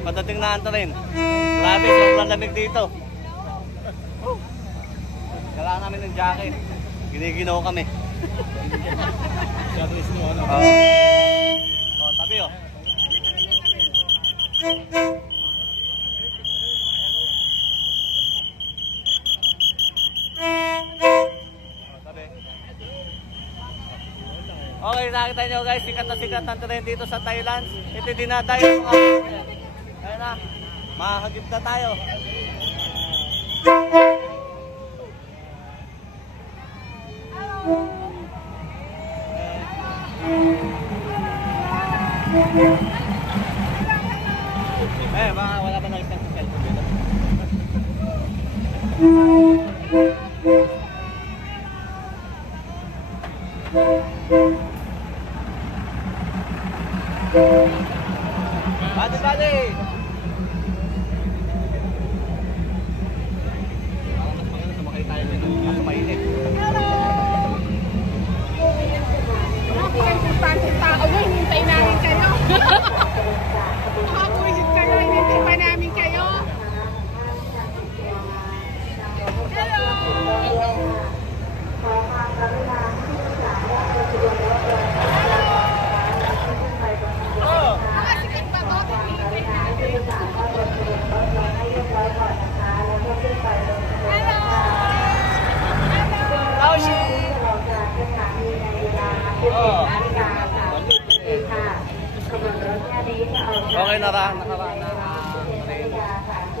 padating na rin. Grabe, sobrang lamig dito. Kailangan namin ng jacket. Giniginaw kami. Tabi oh. Okay, nakita nyo guys, sikat ang trend dito sa Thailand. Ito dinadayo mga ayun na, mahagip na tayo. Baka wala ba nag-isang sa cellphone dito? Badi! Mas maganda sumakay tayo dito. Kaso mainit. Pinag-importante tao mo, hinintay namin kayo. Makapuisit kayo, hinintay pa namin kayo. Hello! Nakasikat ba to? Hinintay namin. Hello! Hello! Okay, nakaraan na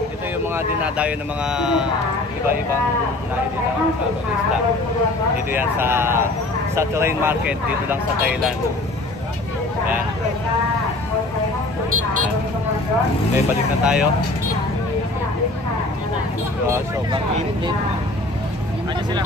ito yung mga dinadayo ng mga iba-ibang lahi dito sa isla. Dito yan sa terrain market dito lang sa Thailand. Ayan. Okay, balik na tayo. Sobrang init. Ano sila?